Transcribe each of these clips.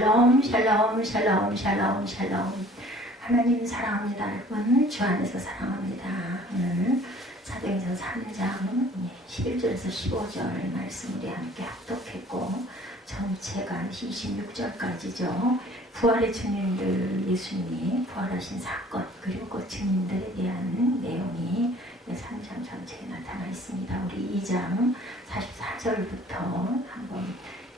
샬롬 샬롬 샬롬 샬롬 샬롬. 하나님 사랑합니다. 여러분 주 안에서 사랑합니다. 오늘 사도행전 3장 11절에서 15절 말씀 우리 함께 합독했고 전체가 26절까지죠. 부활의 주님들 예수님이 부활하신 사건 그리고 그 증인들에 대한 내용이 3장 전체에 나타나 있습니다. 우리 2장 44절부터 한번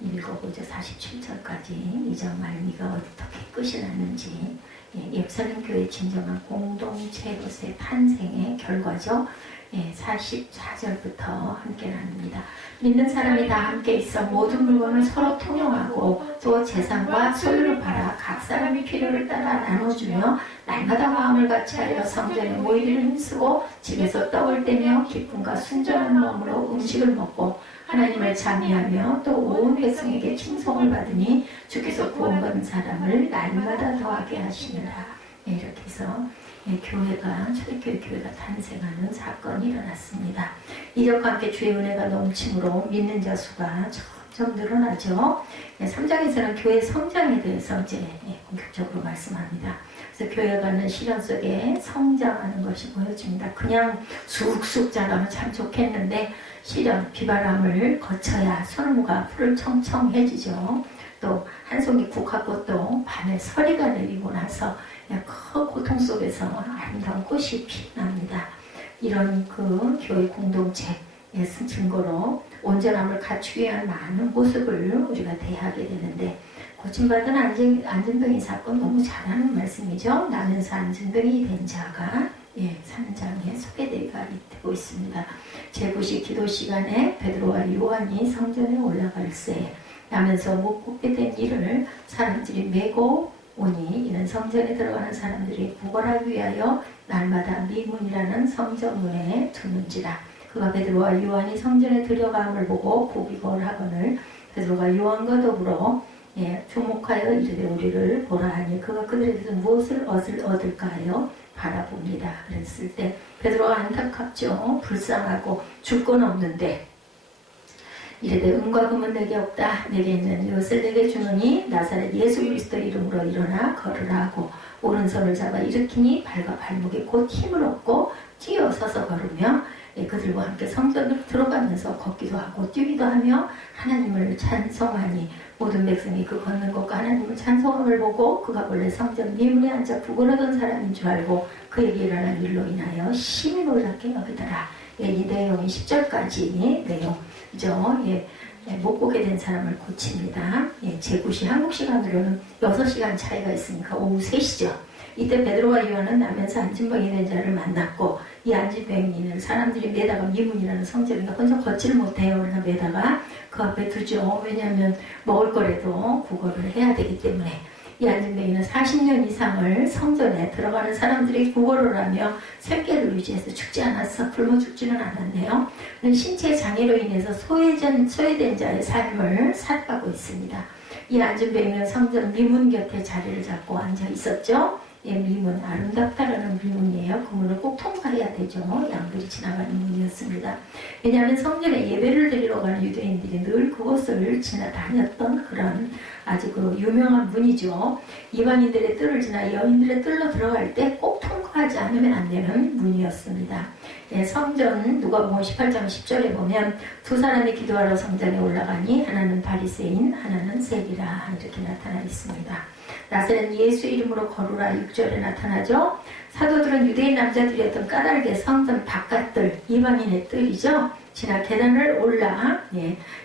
읽어보죠. 47절까지 2장 말미가 어떻게 끝이 났는지 예루살렘 교회의 진정한 공동체로서의 탄생의 결과죠. 44절부터 함께 나눕니다. 믿는 사람이 다 함께 있어 모든 물건을 서로 통용하고 또 재산과 소유를 팔아 각 사람의 필요를 따라 나눠주며 날마다 마음을 같이하여 성전에 모이기를 힘쓰고 집에서 떡을 떼며 기쁨과 순전한 마음으로 음식을 먹고 하나님을 찬미하며 또 온 백성에게 칭송을 받으니 주께서 구원받은 사람을 날마다 더하게 하시니라. 이렇게 해서 교회가 초대교회 교회가 탄생하는 사건이 일어났습니다. 이적과 함께 주의 은혜가 넘침으로 믿는 자 수가 점점 늘어나죠. 3장에서는 교회 성장에 대해서 이제 본격적으로 말씀합니다. 그래서 교회가 갖는 시련 속에 성장하는 것이 보여집니다. 그냥 쑥쑥 자라면 참 좋겠는데 시련, 비바람을 거쳐야 소나무가 풀을 청청해지죠. 또 한 송이 국화꽃도 밤에 서리가 내리고 나서 큰 고통 속에서 아름다운 꽃이 피어납니다. 이런 그 교회 공동체의 증거로 온전함을 갖추기 위한 많은 모습을 우리가 대하게 되는데 고침받은 안진병인 사건 너무 잘하는 말씀이죠. 나면서 안진병이 된 자가 3장에 소개되고 있습니다. 제9시 기도 시간에 베드로와 요한이 성전에 올라갈새 나면서 못 걷게 된 이를 사람들이 메고 오니 이는 성전에 들어가는 사람들이 구걸하기 위하여 날마다 미문이라는 성전문에 두는지라. 그가 베드로와 요한이 성전에 들어감을 보고 보기걸 하거늘 베드로가 요한과 더불어 주목하여 이르되 우리를 보라 하니 그가 그들에게서 무엇을 얻을까 하여 바라봅니다. 그랬을 때 베드로가 안타깝죠. 불쌍하고 줄 건 없는데 이르되 은과 금은 내게 없다. 내게 있는 이것을 내게 주노니 나사렛 예수 그리스도 이름으로 일어나 걸으라 하고 오른손을 잡아 일으키니 발과 발목에 곧 힘을 얻고 뛰어서서 걸으며 그들과 함께 성전으로 들어가면서 걷기도 하고 뛰기도 하며 하나님을 찬송하니 모든 백성이 그 걷는 것과 하나님을 찬송함을 보고 그가 본래 성전 미문에 앉아 구걸하던 사람인 줄 알고 그에게 일어난 일로 인하여 심히 놀랍게 여기더라. 이 내용이 10절까지 내용이죠. 못 보게 된 사람을 고칩니다. 제9시 한국 시간으로는 6시간 차이가 있으니까 오후 3시죠. 이때 베드로와 요한은 나면서 안진병이 된 자를 만났고 이 안진병인을 사람들이 매다가 미문이라는 성전인가 혼자 걷지를 못해요. 그러나 매다가 그 앞에 두죠. 왜냐하면 먹을 거라도 구걸을 해야 되기 때문에 이 안진병인은 40년 이상을 성전에 들어가는 사람들이 구걸을 하며 생계를 유지해서 죽지 않았어. 굶어 죽지는 않았네요. 신체 장애로 인해서 소외된 자의 삶을 살아가고 있습니다. 이 안진병인은 성전 미문 곁에 자리를 잡고 앉아 있었죠. 미문, 아름답다라는 미문이에요. 그 문을 꼭 통과해야 되죠. 양들이 지나가는 문이었습니다. 왜냐하면 성전에 예배를 드리러 가는 유대인들이 늘 그곳을 지나다녔던 그런 아주 그 유명한 문이죠. 이방인들의 뜰을 지나 여인들의 뜰로 들어갈 때 꼭 통과하지 않으면 안 되는 문이었습니다. 성전 누가복음 18장 10절에 보면 두 사람이 기도하러 성전에 올라가니 하나는 바리새인 하나는 세리라 이렇게 나타나 있습니다. 나사렛 예수 이름으로 걸으라 6절에 나타나죠. 사도들은 유대인 남자들이었던 까닭의 성전 바깥들 이방인의 뜰이죠. 지나 계단을 올라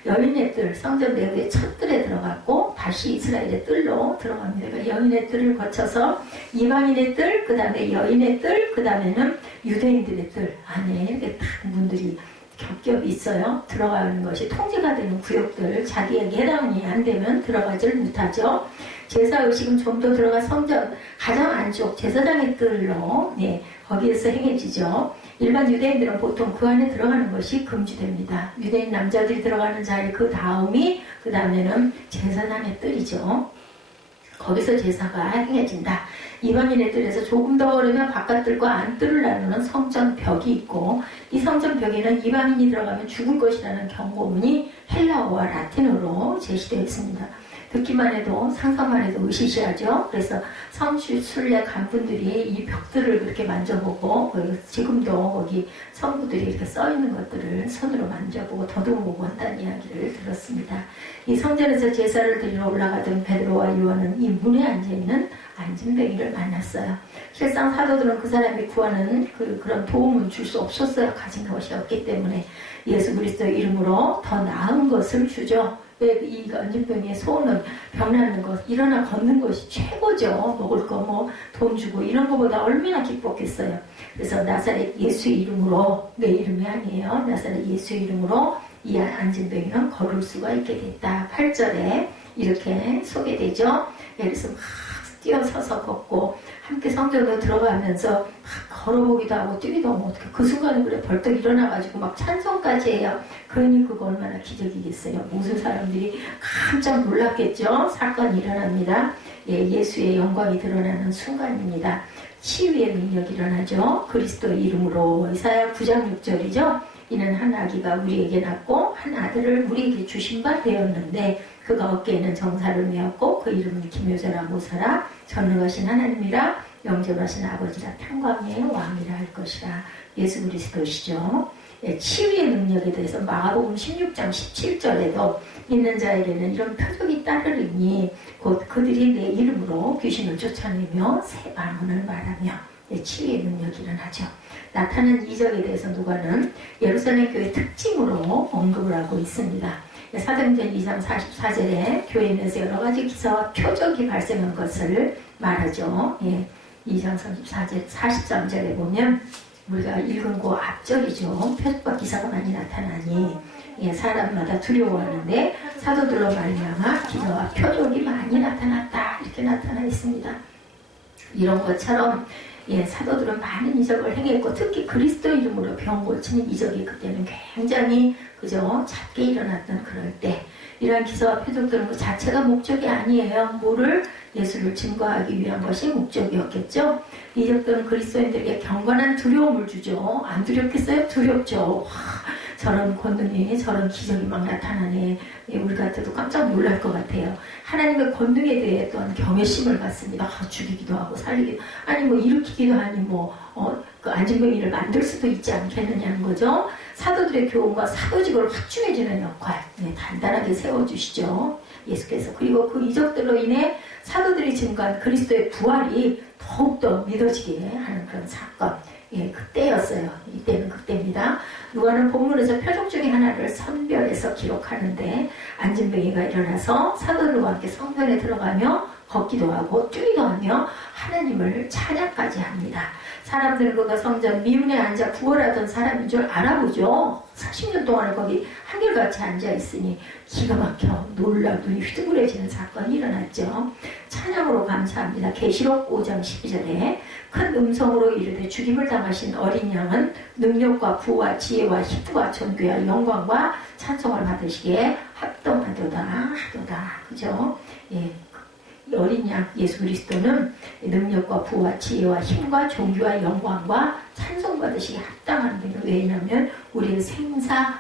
여인의 뜰 성전 내부의 첫 뜰에 들어갔고 다시 이스라엘의 뜰로 들어갑니다. 그러니까 여인의 뜰을 거쳐서 이방인의 뜰, 그 다음에 여인의 뜰, 그 다음에는 유대인들의 뜰 안에 이렇게 딱 문들이 겹겹이 있어요. 들어가는 것이 통제가 되는 구역들 자기에게 해당이 안 되면 들어가지를 못하죠. 제사의식은 좀 더 들어가 성전 가장 안쪽 제사장의 뜰로 거기에서 행해지죠. 일반 유대인들은 보통 그 안에 들어가는 것이 금지됩니다. 유대인 남자들이 들어가는 자리 그 다음에는 제사장의 뜰이죠. 거기서 제사가 행해진다. 이방인의 뜰에서 조금 더 오르면 바깥뜰과 안뜰을 나누는 성전벽이 있고 이 성전벽에는 이방인이 들어가면 죽을 것이라는 경고문이 헬라어와 라틴어로 제시되어 있습니다. 듣기만 해도 상상만 해도 으시시하죠. 그래서 성순례 간분들이 이 벽들을 그렇게 만져보고 지금도 거기 성부들이 이렇게 써 있는 것들을 손으로 만져보고 더듬어보고 한다는 이야기를 들었습니다. 이 성전에서 제사를 드리러 올라가던 베드로와 요한은 이 문에 앉아있는 안진뱅이를 만났어요. 실상 사도들은 그 사람이 구하는 그런 도움을 줄 수 없었어요. 가진 것이 없기 때문에. 예수 그리스도의 이름으로 더 나은 것을 주죠. 이 안진뱅이의 소원은 병나는 것, 일어나 걷는 것이 최고죠. 먹을 거 뭐 돈 주고 이런 것보다 얼마나 기뻤겠어요. 그래서 나사렛 예수의 이름으로, 내 이름이 아니에요. 나사렛 예수의 이름으로 이 안진뱅이는 걸을 수가 있게 됐다. 8절에 이렇게 소개되죠. 그래서 막 뛰어서서 걷고 함께 성전으로 들어가면서 막 걸어보기도 하고 뛰기도 하고 어떻게 그 순간에 그래 벌떡 일어나가지고 막 찬송까지 해요. 그러니 그거 얼마나 기적이겠어요. 모든 사람들이 깜짝 놀랐겠죠. 사건이 일어납니다. 예수의 영광이 드러나는 순간입니다. 치유의 능력이 일어나죠. 그리스도의 이름으로. 이사야 9장 6절이죠. 이는 한 아기가 우리에게 낳고 한 아들을 우리에게 주신 바 되었는데 그가 어깨에는 정사를 메었고 그 이름은 기묘자라 모사라 전능하신 하나님이라 영존하신 아버지라 평강의 왕이라 할 것이라. 예수 그리스도시죠. 치유의 능력에 대해서 마가복음 16장 17절에도 믿는 자에게는 이런 표적이 따르리니 곧 그들이 내 이름으로 귀신을 쫓아내며 새 방언을 말하며 치유의 능력이 일어나죠. 나타난 이적에 대해서 누가는 예루살렘 교회 특징으로 언급을 하고 있습니다. 사도행전 2장 44절에 교회 내에서 여러 가지 기사와 표적이 발생한 것을 말하죠. 2장 43절에 보면 우리가 읽은 그 앞절이죠. 표적과 기사가 많이 나타나니 사람마다 두려워하는데 사도들로 말미암아 기사와 표적이 많이 나타났다. 이렇게 나타나 있습니다. 이런 것처럼 사도들은 많은 이적을 행했고 특히 그리스도 이름으로 병 고치는 이적이 그때는 굉장히 그저 작게 일어났던 그럴 때 이러한 기사와 표적들은 그 자체가 목적이 아니에요. 뭐를 예수를 증거하기 위한 것이 목적이었겠죠. 이적들은 그리스도인들에게 경건한 두려움을 주죠. 안 두렵겠어요? 두렵죠. 저런 권능이 저런 기적이 막 나타나네. 우리 같아도 깜짝 놀랄 것 같아요. 하나님의 권능에 대해 또한 경외심을 갖습니다. 죽이기도 하고 살리기도 아니 뭐 일으키기도 하니 그 안진뱅이를 만들 수도 있지 않겠느냐는 거죠. 사도들의 교훈과 사도직을 확충해주는 역할 단단하게 세워주시죠. 예수께서. 그리고 그 이적들로 인해 사도들이 증거한 그리스도의 부활이 더욱더 믿어지게 하는 그런 사건. 그때였어요. 이때는 그때입니다. 누가는 본문에서 표적 중에 하나를 선별해서 기록하는데 안진뱅이가 일어나서 사도들과 함께 성전에 들어가며 걷기도 하고 뛰기도 하며 하나님을 찬양까지 합니다. 사람들은 그가 성전 미문에 앉아 구걸하던 사람인 줄 알아보죠. 40년 동안을 거기 한결같이 앉아있으니 기가 막혀 놀라 눈이 휘둥그레지는 사건이 일어났죠. 찬양으로 감사합니다. 계시록 5장 12절에 큰 음성으로 이르되 죽임을 당하신 어린 양은 능력과 부와 지혜와 힘과 존귀와 영광과 찬송을 받으시기에 합동하도다. 그죠? 어린 양 예수 그리스도는 능력과 부와 지혜와 힘과 존귀와 영광과 찬송 받으시기에 합당한 분이에요. 왜냐하면 우리의 생사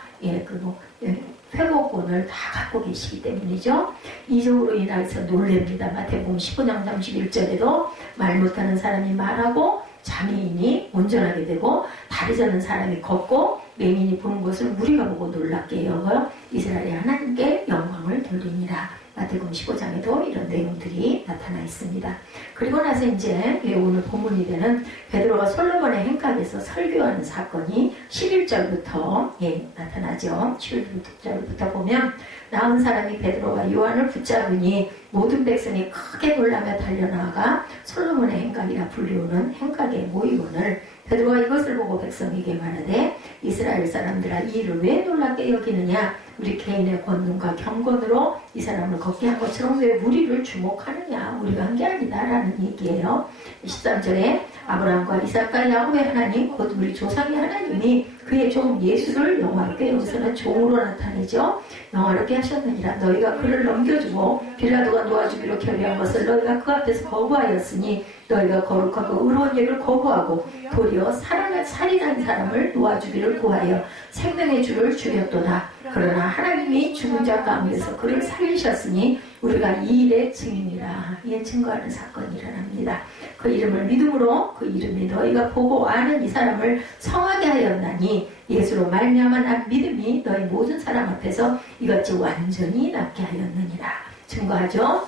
회복권을 다 갖고 계시기 때문이죠. 이적으로 인해서 놀랍니다. 마태복음 15장 31절에도 말 못하는 사람이 말하고 장애인이 운전하게 되고 다리 저는 사람이 걷고 맹인이 보는 것을 우리가 보고 놀랍게 여겨 이스라엘의 하나님께 영광을 돌립니다. 마태복음 15장에도 이런 내용들이 나타나 있습니다. 그리고 나서 이제 오늘 본문이 되는 베드로가 솔로몬의 행각에서 설교하는 사건이 11절부터 나타나죠. 11절부터 보면 나은 사람이 베드로와 요한을 붙잡으니 모든 백성이 크게 놀라며 달려나가 솔로몬의 행각이라 불리우는 행각의 모이원을 베드로가 이것을 보고 백성에게 말하되 이스라엘 사람들아 이 일을 왜 놀랍게 여기느냐 우리 개인의 권능과 경건으로 이 사람을 걷게 한 것처럼 왜 우리를 주목하느냐 우리가 한 게 아니다 라는 얘기예요. 13절에 아브라함과 이삭과 야곱의 하나님 곧 우리 조상의 하나님이 그의 종 예수를 영화롭게 여기서는 종으로 나타내죠. 영화롭게 하셨느니라. 너희가 그를 넘겨주고 빌라도가 놓아주기로 결의한 것을 너희가 그 앞에서 거부하였으니 너희가 거룩하고 의로운 예를 거부하고 도리어 살인한 사람을 놓아주기를 구하여 생명의 주를 죽였도다. 그러나 하나님이 죽은 자 가운데서 그를 살리셨으니 우리가 이 일의 증인이라. 이에 증거하는 사건이 일어납니다. 그 이름을 믿음으로 그 이름이 너희가 보고 아는 이 사람을 성하게 하였나니 예수로 말미암아 난 믿음이 너희 모든 사람 앞에서 이같이 완전히 낫게 하였느니라. 증거하죠.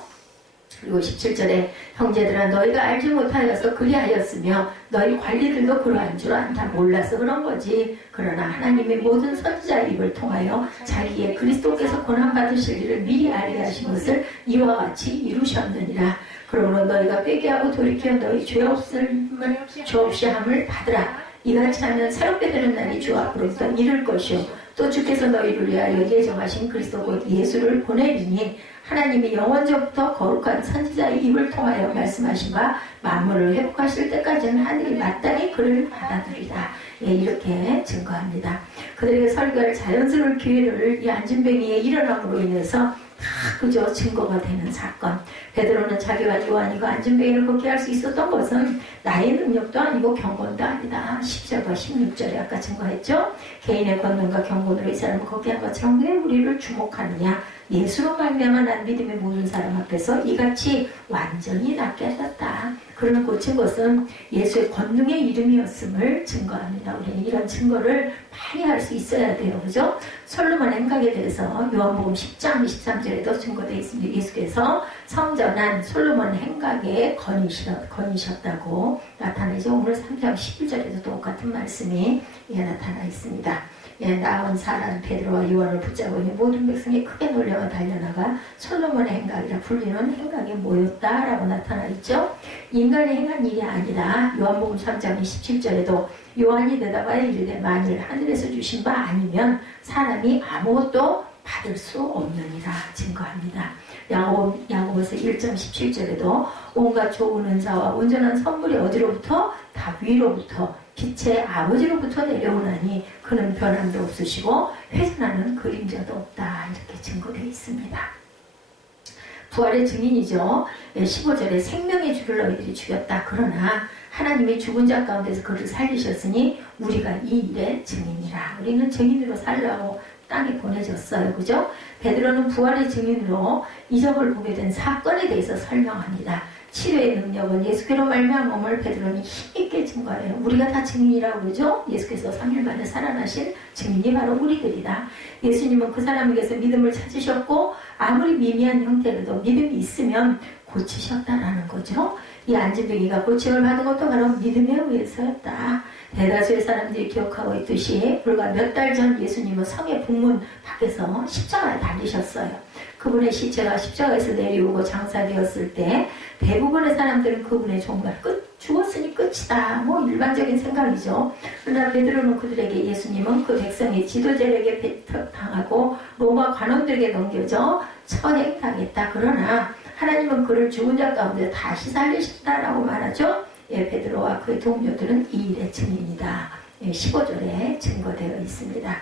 그리고 17절에 형제들아 너희가 알지 못하여서 그리하였으며 너희 관리들도 그러한 줄 안다. 몰라서 그런 거지. 그러나 하나님의 모든 선지자의 입을 통하여 자기의 그리스도께서 고난받으실 일을 미리 알게 하신 것을 이와 같이 이루셨느니라. 그러므로 너희가 회개하고 돌이켜 너희 죄 없이 함을 받으라. 이같이 하면 새롭게 되는 날이 주 앞으로부터 이를 것이요 또 주께서 너희를 위하여 예정하신 그리스도 곧 예수를 보내리니 하나님이 영원전부터 거룩한 선지자의 입을 통하여 말씀하신 바 만물을 회복하실 때까지는 하늘이 마땅히 그를 받아들이라. 예, 이렇게 증거합니다. 그들에게 설교할 자연스러운 기회를 이 안진뱅이의 일어남으로 인해서 그저 증거가 되는 사건. 베드로는 자기와 요한이 그 안진뱅이를 걷게 할 수 있었던 것은 나의 능력도 아니고 경건도 아니다. 10절과 16절에 아까 증거했죠. 개인의 권능과 경건으로 이 사람을 걷게 한 것처럼 왜 우리를 주목하느냐. 예수로 말미암아 난 믿음의 모든 사람 앞에서 이같이 완전히 낫게 하셨다. 그를 고친 것은 예수의 권능의 이름이었음을 증거합니다. 우리는 이런 증거를 많이 할 수 있어야 돼요. 그죠? 솔로몬 행각에 대해서 요한복음 10장 23절에도 증거되어 있습니다. 예수께서 성전한 솔로몬 행각에 거니셨다고 나타내죠. 오늘 3장 11절에도 똑같은 말씀이 나타나 있습니다. 나온 사람 베드로와 요한을 붙잡으니 모든 백성이 크게 놀려와 달려나가 솔로몬의 행각이라 불리는 행각에 모였다라고 나타나 있죠. 인간이 행한 일이 아니라 요한복음 3장 27절에도 요한이 대답하여 이르되 만일 하늘에서 주신 바 아니면 사람이 아무것도 받을 수 없느니라 증거합니다. 야고보서 1장 17절에도 온갖 좋은 은사와 온전한 선물이 어디로부터? 다 위로부터 빛의 아버지로부터 내려오나니 그는 변함도 없으시고 회전하는 그림자도 없다. 이렇게 증거되어 있습니다. 부활의 증인이죠. 15절에 생명의 주를 너희들이 죽였다. 그러나 하나님이 죽은 자 가운데서 그를 살리셨으니 우리가 이 일의 증인이라. 우리는 증인으로 살라고 땅에 보내졌어요. 그죠? 베드로는 부활의 증인으로 이적을 보게 된 사건에 대해서 설명합니다. 치료의 능력은 예수께로 말미암음을 베드로는 힘있게 증거해요. 우리가 다 증인이라고 그러죠? 예수께서 3일 만에 살아나신 증인이 바로 우리들이다. 예수님은 그 사람에게서 믿음을 찾으셨고 아무리 미미한 형태라도 믿음이 있으면 고치셨다라는 거죠. 이 안진뱅이가 고침을 받은 것도 바로 믿음에 의해서였다. 대다수의 사람들이 기억하고 있듯이 불과 몇 달 전 예수님은 성의 북문 밖에서 십자가에 달리셨어요. 그분의 시체가 십자가에서 내려오고 장사되었을 때 대부분의 사람들은 그분의 종말 죽었으니 끝이다. 뭐 일반적인 생각이죠. 그러나 베드로는 그들에게 예수님은 그 백성의 지도자에게 배척당하고 로마 관원들에게 넘겨져 처형당했다. 그러나 하나님은 그를 죽은 자 가운데 다시 살리셨다라고 말하죠. 베드로와 그의 동료들은 이 일의 증인이다. 15절에 증거되어 있습니다.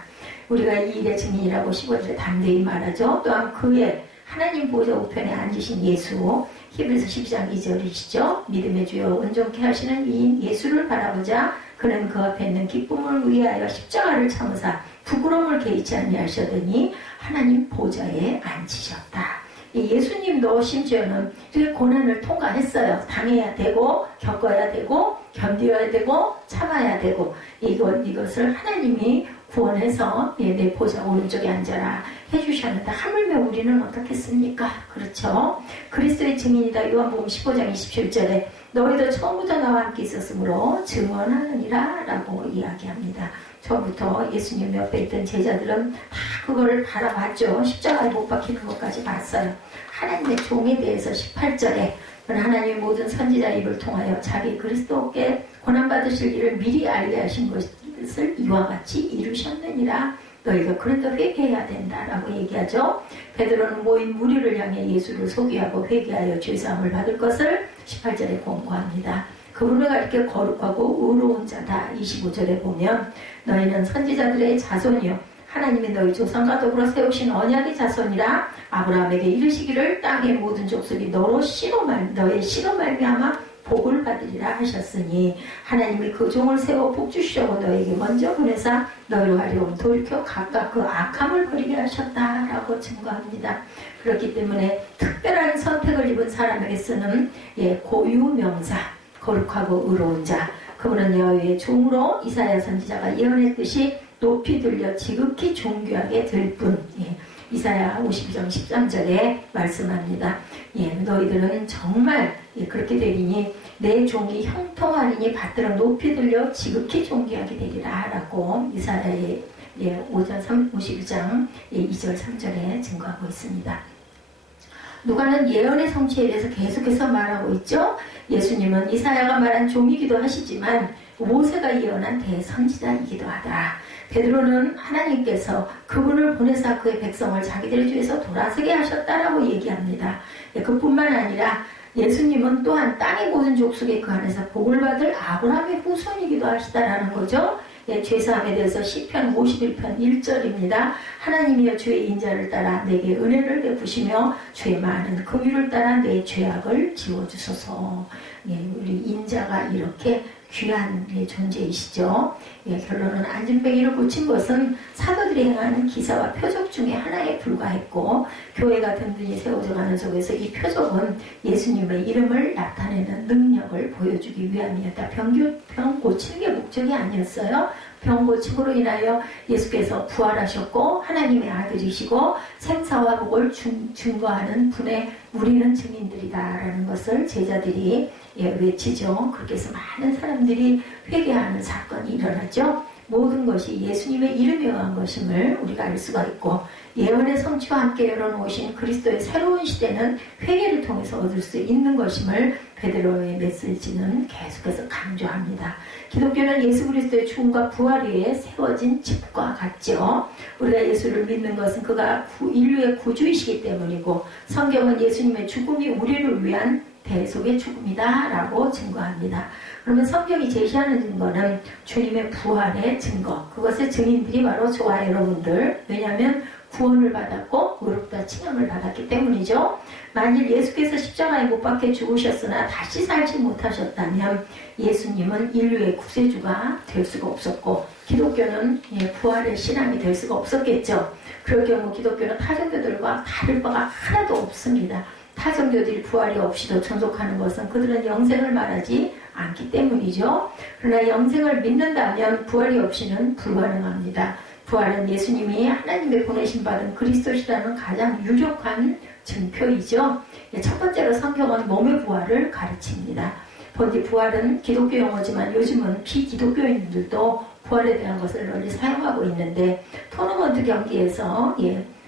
우리가 이 일의 증인이라고 15절에 담대히 말하죠. 또한 그의 하나님 보좌 우편에 앉으신 예수, 히브리서 12장 2절이시죠. 믿음의 주여 온전케 하시는 이인 예수를 바라보자. 그는 그 앞에 있는 기쁨을 위하여 십자가를 참으사 부끄러움을 개의치 아니하시더니 하나님 보좌에 앉으셨다. 예수님도 심지어는 이렇게 고난을 통과했어요. 당해야 되고 겪어야 되고 견뎌야 되고 참아야 되고 이것을 하나님이 구원해서 내 보좌 오른쪽에 앉아라 해주셨는데 하물며 우리는 어떻겠습니까? 그렇죠? 그리스도의 증인이다. 요한복음 15장 27절에 너희도 처음부터 나와 함께 있었으므로 증언하느니라 라고 이야기합니다. 처음부터 예수님 옆에 있던 제자들은 다 그거를 바라봤죠. 십자가에 못 박히는 것까지 봤어요. 하나님의 종에 대해서 18절에 하나님의 모든 선지자 입을 통하여 자기 그리스도께 고난받으실 일을 미리 알게 하신 것을 이와 같이 이루셨느니라. 너희가 그런데 회개해야 된다라고 얘기하죠. 베드로는 모인 무리를 향해 예수를 소개하고 회개하여 죄사함을 받을 것을 18절에 권고합니다. 그분을 이렇게 거룩하고 의로운 자다. 25절에 보면 너희는 선지자들의 자손이요 하나님이 너희 조상과 더불어 세우신 언약의 자손이라. 아브라함에게 이르시기를 땅의 모든 족속이 너의 씨로 말미암아 복을 받으리라 하셨으니 하나님이 그 종을 세워 복 주시려고 너에게 먼저 보내사 너희로 하여금 돌이켜 각각 그 악함을 버리게 하셨다라고 증거합니다. 그렇기 때문에 특별한 선택을 입은 사람에게 쓰는 고유명사, 거룩하고 의로운 자, 그분은 여호와의 종으로 이사야 선지자가 예언했듯이 높이 들려 지극히 존귀하게 될 뿐. 이사야 52장 13절에 말씀합니다. 너희들은 정말 그렇게 되리니 내 종이 형통하리니 받들어 높이 들려 지극히 존귀하게 되리라 라고 이사야의 52장 2절 3절에 증거하고 있습니다. 누가는 예언의 성취에 대해서 계속해서 말하고 있죠. 예수님은 이사야가 말한 종이기도 하시지만 모세가 예언한 대선지자이기도 하다. 베드로는 하나님께서 그분을 보내사 그의 백성을 자기들의 주에서 돌아서게 하셨다라고 얘기합니다. 그뿐만 아니라 예수님은 또한 땅의 모든 족속에 그 안에서 복을 받을 아브라함의 후손이기도 하시다라는 거죠. 죄사함에 대해서 시편 51편 1절입니다. 하나님이여 주의 인자를 따라 내게 은혜를 베푸시며 주의 많은 긍휼을 따라 내 죄악을 지워주소서. 우리 인자가 이렇게 귀한 존재이시죠. 결론은 안진뱅이를 고친 것은 사도들이 행하는 기사와 표적 중에 하나에 불과했고 교회가 든든히 세워져가는 속에서 이 표적은 예수님의 이름을 나타내는 능력을 보여주기 위함이었다. 병 고치는 게 목적이 아니었어요. 병 고침으로 인하여 예수께서 부활하셨고 하나님의 아들이시고 생사와 복을 증거하는 분의 우리는 증인들이다라는 것을 제자들이 외치죠. 그렇게 해서 많은 사람들이 회개하는 사건이 일어나죠. 모든 것이 예수님의 이름에 의한 것임을 우리가 알 수가 있고 예언의 성취와 함께 열어놓으신 그리스도의 새로운 시대는 회개를 통해서 얻을 수 있는 것임을 베드로의 메시지는 계속해서 강조합니다. 기독교는 예수 그리스도의 죽음과 부활 위에 세워진 집과 같죠. 우리가 예수를 믿는 것은 그가 인류의 구주이시기 때문이고 성경은 예수님의 죽음이 우리를 위한 대속의 죽음이다 라고 증거합니다. 그러면 성경이 제시하는 증거는 주님의 부활의 증거, 그것의 증인들이 바로 저와 여러분들, 왜냐하면 구원을 받았고 의롭다 칭함을 받았기 때문이죠. 만일 예수께서 십자가에 못 박혀 죽으셨으나 다시 살지 못하셨다면 예수님은 인류의 구세주가 될 수가 없었고 기독교는 부활의 신앙이 될 수가 없었겠죠. 그럴 경우 기독교는 타종교들과 다를 바가 하나도 없습니다. 타종교들이 부활이 없이도 존속하는 것은 그들은 영생을 말하지 않기 때문이죠. 그러나 영생을 믿는다면 부활이 없이는 불가능합니다. 부활은 예수님이 하나님의 보내심 받은 그리스도시라는 가장 유력한 증표이죠. 첫 번째로 성경은 몸의 부활을 가르칩니다. 본디 부활은 기독교 용어지만 요즘은 비기독교인들도 부활에 대한 것을 널리 사용하고 있는데 토너먼트 경기에서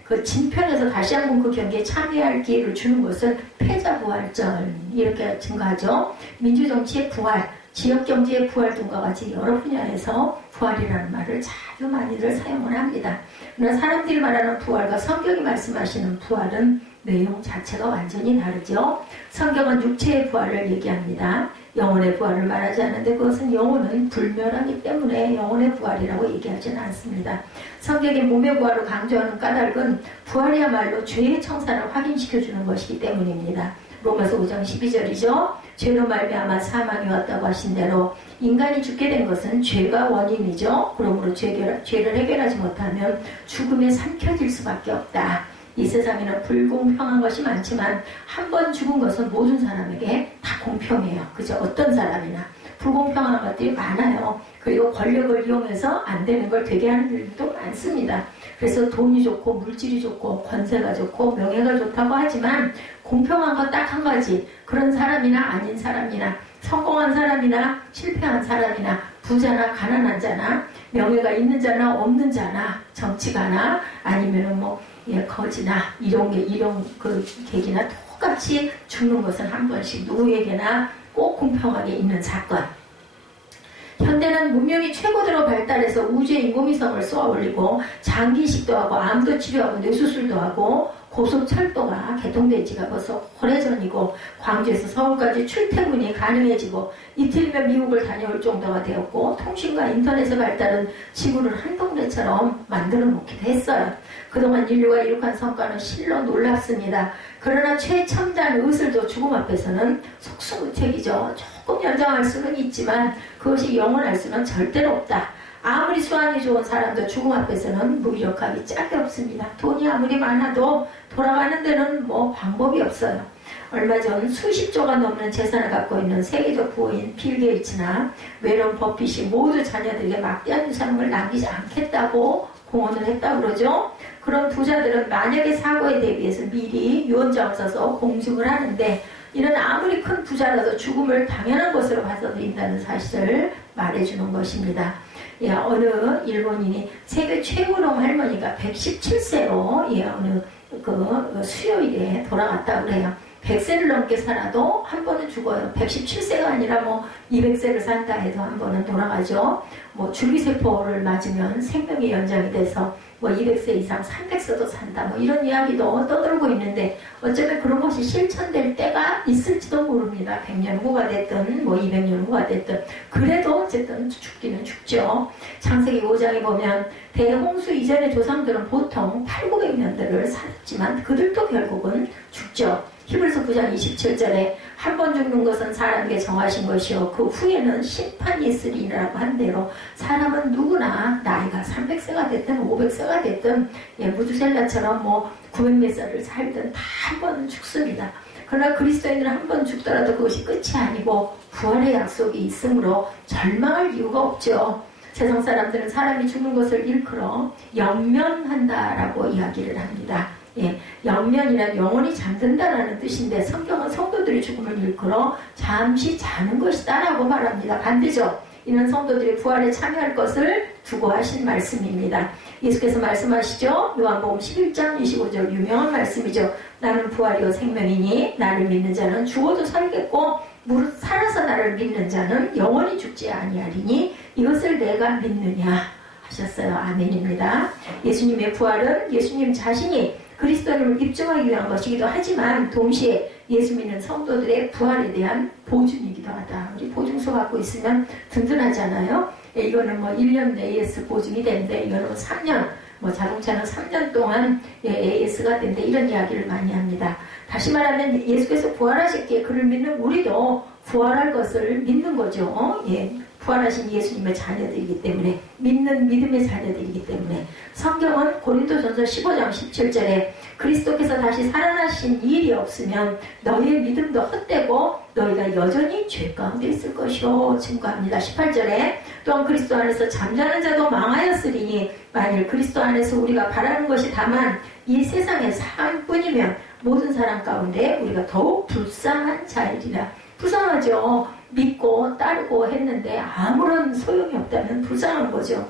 그 진편에서 다시 한번 그 경기에 참여할 기회를 주는 것을 패자부활절 이렇게 증가하죠. 민주정치의 부활, 지역경제의 부활 등과 같이 여러 분야에서 부활이라는 말을 자주 많이들 사용을 합니다. 그러나 사람들이 말하는 부활과 성경이 말씀하시는 부활은 내용 자체가 완전히 다르죠. 성경은 육체의 부활을 얘기합니다. 영혼의 부활을 말하지 않는데 그것은 영혼은 불멸하기 때문에 영혼의 부활이라고 얘기하지는 않습니다. 성경이 몸의 부활을 강조하는 까닭은 부활이야말로 죄의 청산을 확인시켜주는 것이기 때문입니다. 로마서 5장 12절이죠. 죄로 말미암아 사망이 왔다고 하신 대로 인간이 죽게 된 것은 죄가 원인이죠. 그러므로 죄를 해결하지 못하면 죽음에 삼켜질 수밖에 없다. 이 세상에는 불공평한 것이 많지만 한 번 죽은 것은 모든 사람에게 다 공평해요. 그죠? 어떤 사람이나 불공평한 것들이 많아요. 그리고 권력을 이용해서 안 되는 걸 되게 하는 일도 많습니다. 그래서 돈이 좋고 물질이 좋고 권세가 좋고 명예가 좋다고 하지만 공평한 건 딱 한 가지. 그런 사람이나 아닌 사람이나 성공한 사람이나 실패한 사람이나 부자나 가난한 자나 명예가 있는 자나 없는 자나 정치가나 아니면은 거지나 이런 그 계기나 똑같이 죽는 것은 한 번씩 누구에게나 꼭 공평하게 있는 사건. 현대는 문명이 최고대로 발달해서 우주에 인공위성을 쏘아 올리고 장기이식도 하고 암도 치료하고 뇌수술도 하고 고속철도가 개통된 지가 벌써 오래전이고 광주에서 서울까지 출퇴근이 가능해지고 이틀이면 미국을 다녀올 정도가 되었고 통신과 인터넷의 발달은 지구를 한 동네처럼 만들어 놓기도 했어요. 그동안 인류가 이룩한 성과는 실로 놀랍습니다. 그러나 최첨단 의술도 죽음 앞에서는 속수무책이죠. 조금 연장할 수는 있지만 그것이 영원할 수는 절대로 없다. 아무리 수완이 좋은 사람도 죽음 앞에서는 무기력함이 짝이 없습니다. 돈이 아무리 많아도 돌아가는 데는 뭐 방법이 없어요. 얼마 전 수십조가 넘는 재산을 갖고 있는 세계적 부호인 빌 게이츠나 웨런 버핏이 모두 자녀들에게 막대한 유산을 남기지 않겠다고 공언을 했다고 그러죠. 그런 부자들은 만약에 사고에 대비해서 미리 유언장을 써서 공증을 하는데, 이는 아무리 큰 부자라도 죽음을 당연한 것으로 받아들인다는 사실을 말해주는 것입니다. 예, 어느 일본인이 세계 최고령 할머니가 117세로 어느 수요일에 돌아갔다고 그래요. 100세를 넘게 살아도 한 번은 죽어요. 117세가 아니라 뭐 200세를 산다 해도 한 번은 돌아가죠. 뭐 줄기세포를 맞으면 생명이 연장이 돼서 뭐 200세 이상 300세도 산다, 뭐 이런 이야기도 떠들고 있는데, 어쩌면 그런 것이 실천될 때가 있을지도 모릅니다. 100년 후가 됐든 뭐 200년 후가 됐든 그래도 어쨌든 죽기는 죽죠. 창세기 5장에 보면 대홍수 이전의 조상들은 보통 800~900년들을 살았지만 그들도 결국은 죽죠. 히브리서 9장 27절에 한 번 죽는 것은 사람에게 정하신 것이요 그 후에는 심판이 있으리라고 한 대로 사람은 누구나 나이가 300세가 됐든 500세가 됐든 무두셀라처럼 뭐 900몇 살을 살든 다 한 번은 죽습니다. 그러나 그리스도인들은 한 번 죽더라도 그것이 끝이 아니고 부활의 약속이 있으므로 절망할 이유가 없죠. 세상 사람들은 사람이 죽는 것을 일컬어 영면한다라고 이야기를 합니다. 영면이란 영원히 잠든다라는 뜻인데, 성경은 성도들이 죽음을 일컬어 잠시 자는 것이다 라고 말합니다. 반대죠. 이는 성도들이 부활에 참여할 것을 두고 하신 말씀입니다. 예수께서 말씀하시죠. 요한복음 11장 25절 유명한 말씀이죠. 나는 부활이요 생명이니 나를 믿는 자는 죽어도 살겠고 무릇 살아서 나를 믿는 자는 영원히 죽지 아니하리니 이것을 내가 믿느냐 하셨어요. 아멘입니다. 예수님의 부활은 예수님 자신이 그리스도님을 입증하기 위한 것이기도 하지만 동시에 예수 믿는 성도들의 부활에 대한 보증이기도 하다. 우리 보증서 갖고 있으면 든든하잖아요. 이거는 뭐 1년 AS 보증이 되는데, 이거는 뭐 3년, 뭐 자동차는 3년 동안 AS가 된대, 이런 이야기를 많이 합니다. 다시 말하면 예수께서 부활하셨기에 그를 믿는 우리도 부활할 것을 믿는 거죠. 부활하신 예수님의 자녀들이기 때문에, 믿는 믿음의 자녀들이기 때문에. 성경은 고린도전서 15장 17절에 그리스도께서 다시 살아나신 일이 없으면 너희의 믿음도 헛되고 너희가 여전히 죄 가운데 있을 것이요 증거합니다. 18절에 또한 그리스도 안에서 잠자는 자도 망하였으리니 만일 그리스도 안에서 우리가 바라는 것이 다만 이 세상의 삶뿐이면 모든 사람 가운데 우리가 더욱 불쌍한 자이리라. 불쌍하죠. 믿고 따르고 했는데 아무런 소용이 없다면 불쌍한 거죠.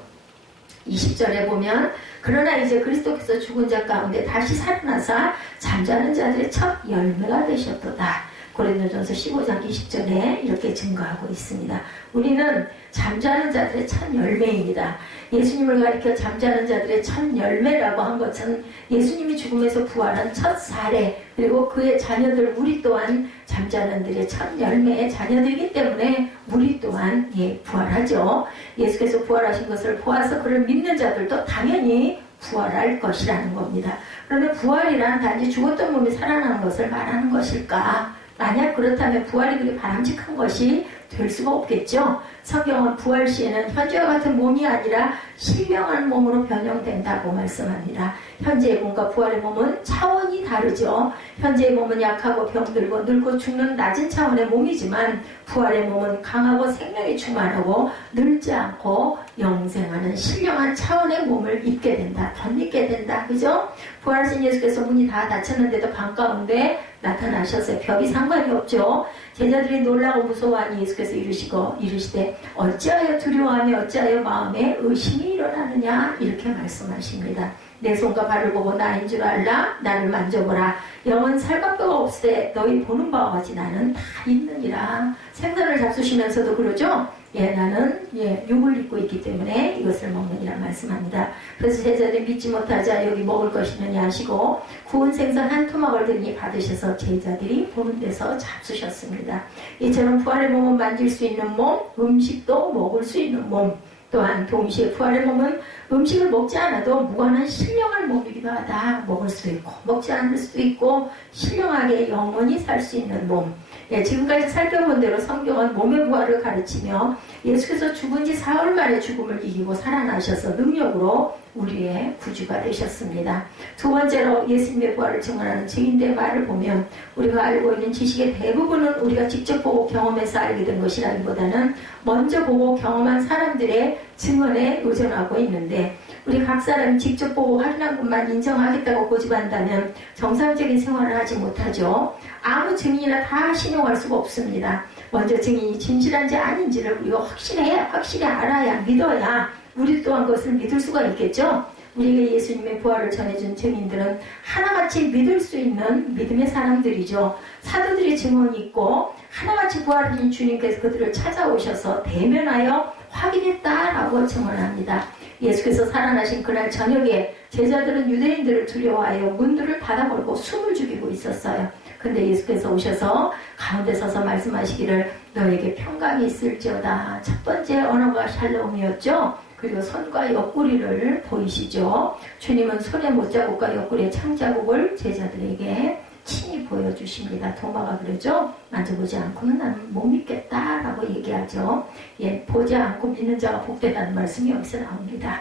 20절에 보면 그러나 이제 그리스도께서 죽은 자 가운데 다시 살아나사 잠자는 자들의 첫 열매가 되셨도다. 고린도전서 15장 20절에 이렇게 증거하고 있습니다. 우리는 잠자는 자들의 첫 열매입니다. 예수님을 가리켜 잠자는 자들의 첫 열매라고 한 것은 예수님이 죽음에서 부활한 첫 사례, 그리고 그의 자녀들 우리 또한 잠자는 들의 첫 열매의 자녀들이기 때문에 우리 또한 부활하죠. 예수께서 부활하신 것을 보아서 그를 믿는 자들도 당연히 부활할 것이라는 겁니다. 그런데 부활이란 단지 죽었던 몸이 살아나는 것을 말하는 것일까? 만약 그렇다면 부활이 그렇게 바람직한 것이 될 수가 없겠죠. 성경은 부활 시에는 현재와 같은 몸이 아니라 신령한 몸으로 변형된다고 말씀합니다. 현재의 몸과 부활의 몸은 차원이 다르죠. 현재의 몸은 약하고 병들고 늙고 죽는 낮은 차원의 몸이지만 부활의 몸은 강하고 생명이 충만하고 늙지 않고 영생하는 신령한 차원의 몸을 입게 된다. 덧입게 된다. 그죠? 부활하신 예수께서 문이 다 닫혔는데도 방 가운데 나타나셨어요. 벽이 상관이 없죠. 제자들이 놀라고 무서워하니 예수께서 이르시되 어찌하여 두려워하며 어찌하여 마음에 의심이 일어나느냐 이렇게 말씀하십니다. 내 손과 발을 보고 나인 줄 알라. 나를 만져보라. 영은 살갑도가 없으되 너희 보는 바와 같이 나는 다 있느니라. 생선을 잡수시면서도 그러죠. 나는 육을 입고 있기 때문에 이것을 먹느니라 말씀합니다. 그래서 제자들이 믿지 못하자 여기 먹을 것이 있느냐 하시고 구운 생선 한 토막을 들니 받으셔서 제자들이 보는 데서 잡수셨습니다. 이처럼 부활의 몸은 만질 수 있는 몸, 음식도 먹을 수 있는 몸, 또한 동시에 부활의 몸은 음식을 먹지 않아도 무관한 신령한 몸이기도 하다. 먹을 수도 있고 먹지 않을 수도 있고 신령하게 영원히 살 수 있는 몸. 예, 지금까지 살펴본 대로 성경은 몸의 부활을 가르치며 예수께서 죽은 지 사흘 만에 죽음을 이기고 살아나셔서 능력으로 우리의 구주가 되셨습니다. 두 번째로 예수님의 부활을 증언하는 증인들의 말을 보면 우리가 알고 있는 지식의 대부분은 우리가 직접 보고 경험해서 알게 된 것이라기보다는 먼저 보고 경험한 사람들의 증언에 의존하고 있는데 우리 각 사람이 직접 보고 확인한 것만 인정하겠다고 고집한다면 정상적인 생활을 하지 못하죠. 아무 증인이나 다 신용할 수가 없습니다. 먼저 증인이 진실한지 아닌지를 우리가 확실히 알아야 믿어야 우리 또한 그것을 믿을 수가 있겠죠. 우리에게 예수님의 부활을 전해준 증인들은 하나같이 믿을 수 있는 믿음의 사람들이죠. 사도들의 증언이 있고 하나같이 부활하신 주님께서 그들을 찾아오셔서 대면하여 확인했다라고 증언합니다. 예수께서 살아나신 그날 저녁에 제자들은 유대인들을 두려워하여 문들을 닫아버리고 숨을 죽이고 있었어요. 근데 예수께서 오셔서 가운데 서서 말씀하시기를 너에게 평강이 있을지어다. 첫 번째 언어가 샬롬이었죠. 그리고 손과 옆구리를 보이시죠. 주님은 손의 못자국과 옆구리의 창자국을 제자들에게 친히 보여주십니다. 도마가 그러죠. 만져보지 않고는 나는 못 믿겠다라고 얘기하죠. 예, 보지 않고 믿는 자가 복되다는 말씀이 여기서 나옵니다.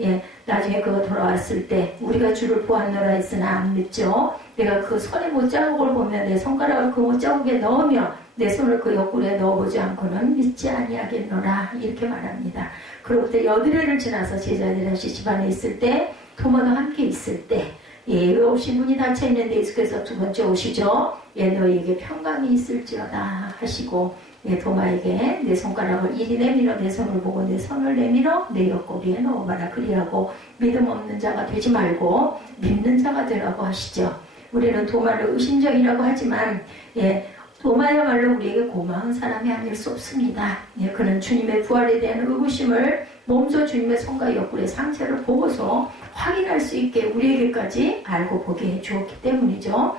예, 나중에 그거 돌아왔을 때 우리가 주를 보았노라 했으나 안 믿죠. 내가 그 손의 못자국을 보면 내 손가락을 그 못자국에 넣으며 내 손을 그 옆구리에 넣어보지 않고는 믿지 아니하겠노라 이렇게 말합니다. 그로부터 여드레를 지나서 제자들이 다시 집안에 있을 때 도마도 함께 있을 때 예, 없이 문이 닫혀있는데 예수께서 두 번째 오시죠. 예, 너희에게 평강이 있을지어다 하시고 예, 도마에게 내 손가락을 이리 내밀어 내 손을 보고 내 손을 내밀어 내 옆구리에 넣어봐라. 그리하고 믿음 없는 자가 되지 말고 믿는 자가 되라고 하시죠. 우리는 도마를 의심적이라고 하지만 예, 도마야말로 우리에게 고마운 사람이 아닐 수 없습니다. 예, 그는 주님의 부활에 대한 의구심을 몸소 주님의 손과 옆구리의 상처를 보고서 확인할 수 있게 우리에게까지 알고 보게 해주었기 때문이죠.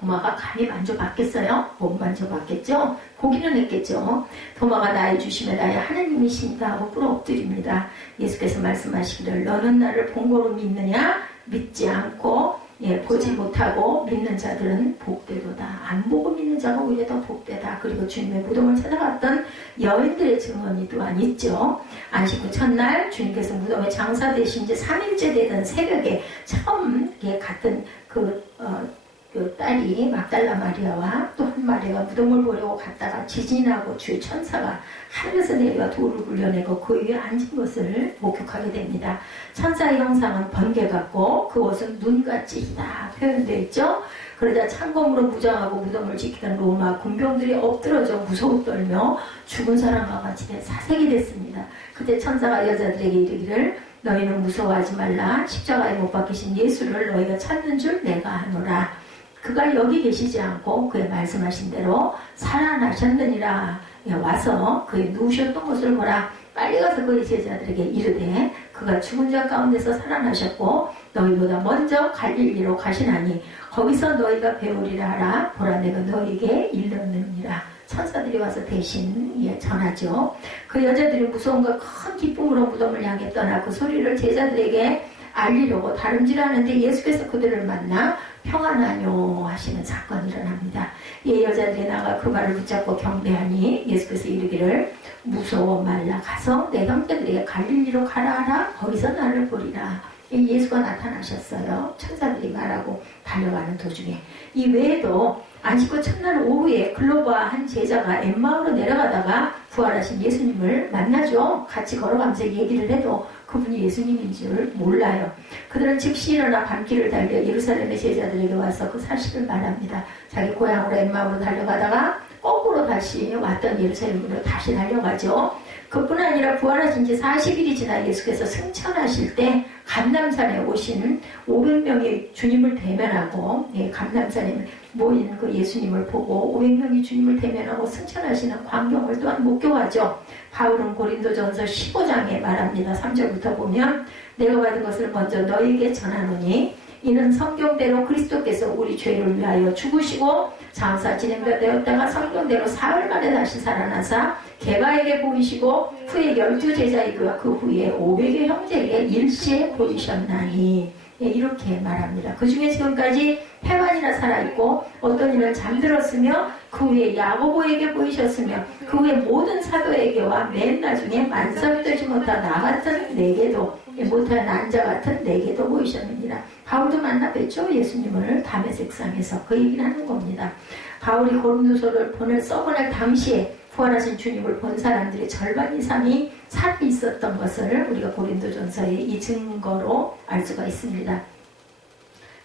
도마가 감히 만져봤겠어요? 못 만져봤겠죠? 보기는 했겠죠. 도마가 나의 주심에 나의 하나님이십니다 하고 꿇어 엎드립니다. 예수께서 말씀하시기를 너는 나를 본 거로 믿느냐? 믿지 않고 예, 보지 못하고 믿는 자들은 복되도다. 안 보고 믿는 자가 오히려 더 복되다. 그리고 주님의 무덤을 찾아갔던 여인들의 증언이 또한 있죠. 안식 후 첫날 주님께서 무덤에 장사되신 지 3일째 되던 새벽에 처음 갔던 그 딸이 막달라 마리아와 또 한 마리아가 무덤을 보려고 갔다가 지진이 나고 주의 천사가 하늘에서 내려 돌을 굴려내고 그 위에 앉은 것을 목격하게 됩니다. 천사의 형상은 번개 같고 그 옷은 눈같이 다 표현되어 있죠. 그러자 창검으로 무장하고 무덤을 지키던 로마 군병들이 엎드러져 무서워 떨며 죽은 사람과 같이 사색이 됐습니다. 그때 천사가 여자들에게 이르기를 너희는 무서워하지 말라. 십자가에 못 박히신 예수를 너희가 찾는 줄 내가 아노라. 그가 여기 계시지 않고 그의 말씀하신 대로 살아나셨느니라. 와서 그의 누우셨던 것을 보라. 빨리 가서 그의 제자들에게 이르되 그가 죽은 자 가운데서 살아나셨고 너희보다 먼저 갈릴리로 가시나니 거기서 너희가 배우리라 하라. 보라 내가 너희에게 일렀느니라. 천사들이 와서 대신 전하죠. 그 여자들이 무서움과 큰 기쁨으로 무덤을 향해 떠나 그 소리를 제자들에게 알리려고 다름질하는데 예수께서 그들을 만나 평안하뇨 하시는 사건이 일어납니다. 이 여자들이 나가 그 발을 붙잡고 경배하니 예수께서 이르기를 무서워 말라. 가서 내 형제들에게 갈릴리로 가라 하라. 거기서 나를 보리라. 예수가 나타나셨어요. 천사들이 말하고 달려가는 도중에. 이 외에도 안식 후 첫날 오후에 글로바 한 제자가 엠마오로 내려가다가 부활하신 예수님을 만나죠. 같이 걸어가면서 얘기를 해도 그분이 예수님인 줄 몰라요. 그들은 즉시 일어나 밤길을 달려 예루살렘의 제자들에게 와서 그 사실을 말합니다. 자기 고향으로 엠마오로 달려가다가 거꾸로 다시 왔던 예루살렘으로 다시 달려가죠. 그뿐 아니라 부활하신 지 40일이 지나 예수께서 승천하실 때 감람산에 오신 500명이 주님을 대면하고 감람산에 모인 그 예수님을 보고 500명이 주님을 대면하고 승천하시는 광경을 또한 목격하죠. 바울은 고린도전서 15장에 말합니다. 3절부터 보면 내가 받은 것을 먼저 너희에게 전하노니 이는 성경대로 그리스도께서 우리 죄를 위하여 죽으시고 장사 진행되었다가 성경대로 사흘 만에 다시 살아나사 게바에게 보이시고 후에 12제자이고 그 후에 500의 형제에게 일시에 보이셨나니. 예, 이렇게 말합니다. 그 중에 지금까지 해반이나 살아있고 어떤 이는 잠들었으며 그 후에 야고보에게 보이셨으며 그 후에 모든 사도에게와 맨 나중에 만섭되지 못한 나 같은 내게도 못한 난자 같은 내게도 보이셨느니라. 바울도 만나 뵀죠. 예수님을 다메섹상에서 그 얘기를 하는 겁니다. 바울이 고린도서를 써보낼 당시에 부활하신 주님을 본 사람들의 절반 이상이 살아 있었던 것을 우리가 고린도전서의 이 증거로 알 수가 있습니다.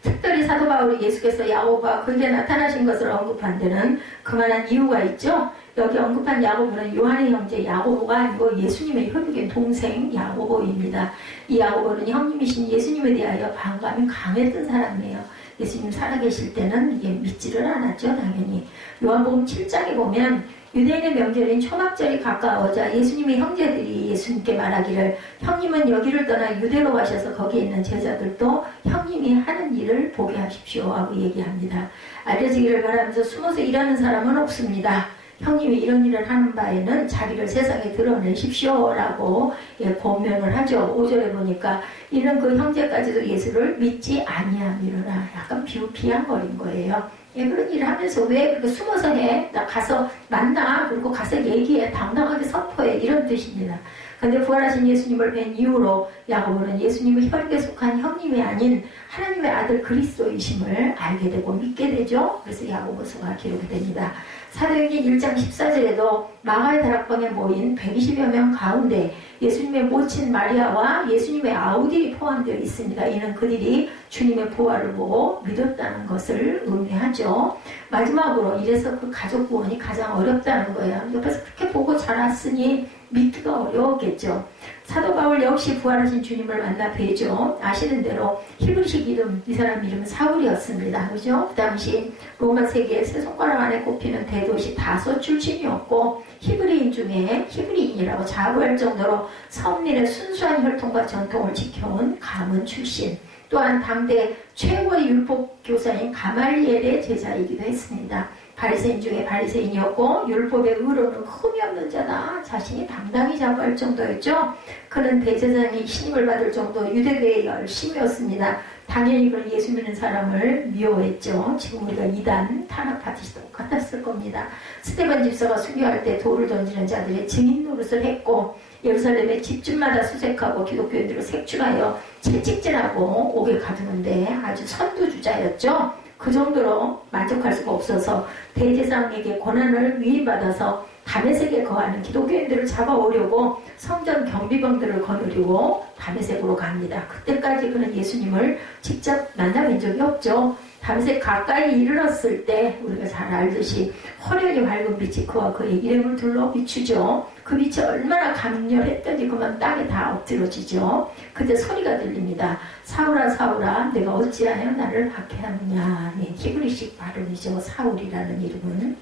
특별히 사도 바울이 예수께서 야고보와 그에게 나타나신 것을 언급한 데는 그만한 이유가 있죠. 여기 언급한 야고보는 요한의 형제 야고보가 아니고 예수님의 혈육인 동생 야고보입니다. 이 야고보는 형님이신 예수님에 대하여 반감이 강했던 사람이에요. 예수님 살아계실 때는 이게 믿지를 않았죠. 당연히 요한복음 7장에 보면 유대인의 명절인 초막절이 가까워자 예수님의 형제들이 예수님께 말하기를 형님은 여기를 떠나 유대로 가셔서 거기에 있는 제자들도 형님이 하는 일을 보게 하십시오 하고 얘기합니다. 알려지기를 바라면서 숨어서 일하는 사람은 없습니다. 형님이 이런 일을 하는 바에는 자기를 세상에 드러내십시오 라고 권면을 하죠. 5절에 보니까 이런 그 형제까지도 예수를 믿지 아니함이로라. 약간 비웃비양거린 거예요. 그런 일을 하면서 왜 그렇게 숨어서 해? 나 가서 만나. 그리고 가서 얘기해. 당당하게 선포해. 이런 뜻입니다. 근데 부활하신 예수님을 뵌 이후로 야고보는 예수님의 혈육에 속한 형님이 아닌 하나님의 아들 그리스도이심을 알게 되고 믿게 되죠. 그래서 야고보서가 기록이 됩니다. 사도행전 1장 14절에도 마가의 다락방에 모인 120여 명 가운데 예수님의 모친 마리아와 예수님의 아우들이 포함되어 있습니다. 이는 그들이 주님의 부활을 보고 믿었다는 것을 의미하죠. 마지막으로 이래서 그 가족 구원이 가장 어렵다는 거예요. 옆에서 그렇게 보고 자랐으니 믿기가 어려웠겠죠. 사도 바울 역시 부활하신 주님을 만나 뵈죠. 아시는 대로 히브리식 이름, 이 사람 이름은 사울이었습니다. 그죠? 그 당시 로마 세계의 세 손가락 안에 꼽히는 대도시 다소 출신이었고 히브리인 중에 히브리인이라고 자부할 정도로 선민의 순수한 혈통과 전통을 지켜온 가문 출신, 또한 당대 최고의 율법 교사인 가말리엘의 제자이기도 했습니다. 바리새인 중에 바리새인이었고 율법의 의로는 흠이 없는 자다. 자신이 당당히 자부할 정도였죠. 그는 대제사장이 신임을 받을 정도 유대교의 열심이었습니다. 당연히 그는 예수 믿는 사람을 미워했죠. 지금 우리가 이단 탄압하듯이 똑같았을 겁니다. 스데반 집사가 순교할 때 돌을 던지는 자들의 증인 노릇을 했고 예루살렘의 집집마다 수색하고 기독교인들을 색출하여 채찍질하고 옥에 가두는데 아주 선두주자였죠. 그 정도로 만족할 수가 없어서 대제사장에게 권한을 위임받아서 다메섹에 거하는 기독교인들을 잡아오려고 성전 경비병들을 거느리고 다메섹으로 갑니다. 그때까지 그는 예수님을 직접 만나뵌 적이 없죠. 다메섹 가까이 이르렀을 때 우리가 잘 알듯이 화려히 밝은 빛이 그와 그의 이름을 둘러 비추죠. 그 빛이 얼마나 강렬했던지 그만 땅에 다 엎드러지죠. 그때 소리가 들립니다. 사울아 사울아 내가 어찌하여 나를 박해하느냐. 히브리식 발음이죠. 사울이라는 이름은.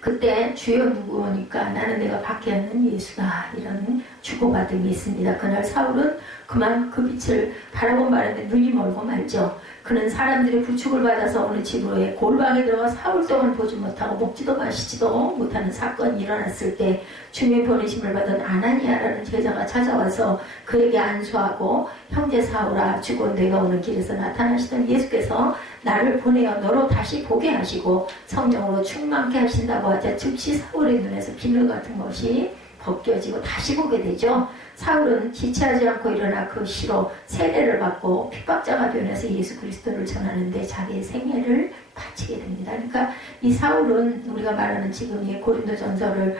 그때 주여 누구니까 나는 내가 박해하는 예수다. 이런 주고받음이 있습니다. 그날 사울은 그만 그 빛을 바라본 바람에 눈이 멀고 말죠. 그는 사람들의 부축을 받아서 어느 집으로의 골방에 들어가 사흘 동안 보지 못하고 먹지도 마시지도 못하는 사건이 일어났을 때 주님의 보내심을 받은 아나니아라는 제자가 찾아와서 그에게 안수하고 형제 사울아 주곧 내가 오는 길에서 나타나시던 예수께서 나를 보내어 너로 다시 보게 하시고 성령으로 충만케 하신다고 하자 즉시 사울의 눈에서 비늘 같은 것이 벗겨지고 다시 보게 되죠. 사울은 지체하지 않고 일어나 그 시로 세례를 받고 핍박자가 되면서 예수 그리스도를 전하는데 자기의 생애를 바치게 됩니다. 그러니까 이 사울은 우리가 말하는 지금 이 고린도전서를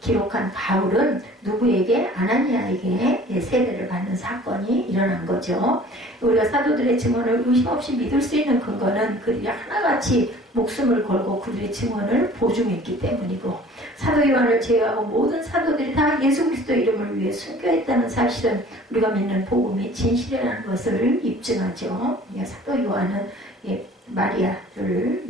기록한 바울은 누구에게? 아나니아에게 세례를 받는 사건이 일어난 거죠. 우리가 사도들의 증언을 의심 없이 믿을 수 있는 근거는 그들이 하나같이 목숨을 걸고 그들의 증언을 보증했기 때문이고 사도 요한을 제외하고 모든 사도들이 다 예수 그리스도 이름을 위해 순교했다는 사실은 우리가 믿는 복음이 진실이라는 것을 입증하죠. 사도 요한은 마리아를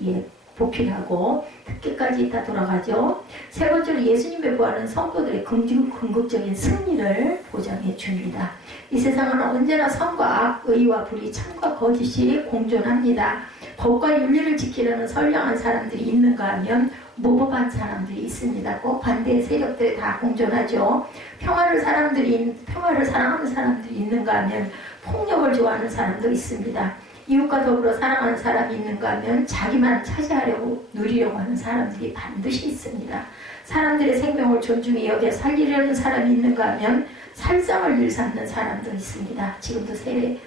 보필하고 듣기까지 다 돌아가죠. 세 번째로 예수님의 부활은 성도들의 궁극적인 승리를 보장해 줍니다. 이 세상은 언제나 선과 악, 의와 불이, 참과 거짓이 공존합니다. 법과 윤리를 지키려는 선량한 사람들이 있는가 하면 모범한 사람들이 있습니다. 꼭 반대의 세력들이 다 공존하죠. 평화를 사랑하는 사람들이 있는가 하면 폭력을 좋아하는 사람도 있습니다. 이웃과 더불어 사랑하는 사람이 있는가 하면 자기만 차지하려고 누리려고 하는 사람들이 반드시 있습니다. 사람들의 생명을 존중히 여겨 살리려는 사람이 있는가 하면 살상을 일삼는 사람도 있습니다. 지금도